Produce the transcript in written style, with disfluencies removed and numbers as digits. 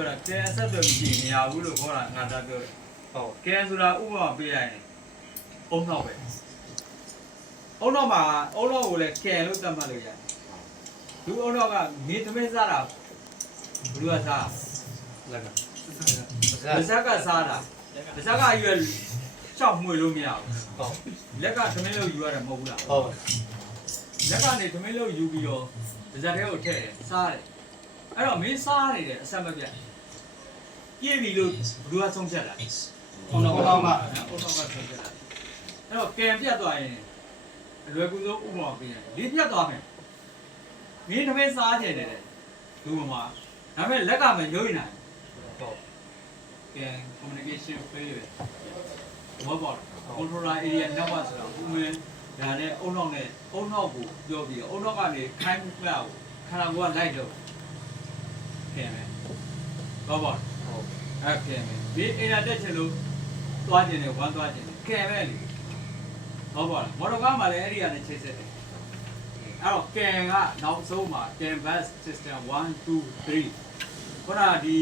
ပြောတာကဲအဆက်အသွယ်မရှိနေရဘူးလို့ခေါ်တာငါဒါပြောတယ်ဟုတ်ကဲဆိုတာဥပမာပေးရရင်အုံနောက်ပဲအုံနောက်မှာအုံနောက်ကိုလည်းကဲလို့သတ်မှတ်လို့ရတယ်လူအုံနောက်ကနေသမင်းစားတာဘယ်လိုကစားလက်ကဇက်ကစားတာဇက်ကရွယ်ရှောက်မှွေလို့မရဘူးဟုတ်လက်ကသမင်းလို့ယူရတယ်မဟုတ်ဘူးလားဟုတ်လက်ကနေသမင်းလို့ယူပြီးတော့ဇက်ထဲကိုထည့်တယ်စားတယ်အဲ့တော့မင်းစားနေတယ်အဆက်မပြတ်ပြည့်ပြီလို့ဘယ်သူကဆုံးဖြတ်တာအုံနောက်ကဆုံးဖြတ်တာအဲ့တော့ကံပြတ်သွားရင်အလွယ်ကူဆုံးဥပမာပေးရင်လေးပြတ်သွားမယ်မင်းသမင်းစားချင်တယ်လူမှာဒါပေမဲ့လက်ကမရုပ်ရင်နိုင်ဟုတ်ကဲ communication failure ဘောပေါ် controller area network ဆိုတာဥမင်းဒါနဲ့အုံနောက်နဲ့အုံနောက်ကိုပြောပြီးအုံနောက်ကနေခိုင်းပြကိုခန္ဓာကိုယ်ကလိုက်တော့ကဲမယ်ဘောပေါ်ဟုတ်အဲ့ကဲမယ်ဒီ area တက်ချင်လို့သွားကျင်တယ်ဝမ်းသွားကျင်တယ်ကဲမယ်လေဘောပေါ်မော်တော်ကားမှာလည်းအဲ့ဒီကနေချိတ်ဆက်တယ်အဲ့တော့ကဲကနောက်ဆုံးမှာ can bus system 1 2 3ခုနဒီ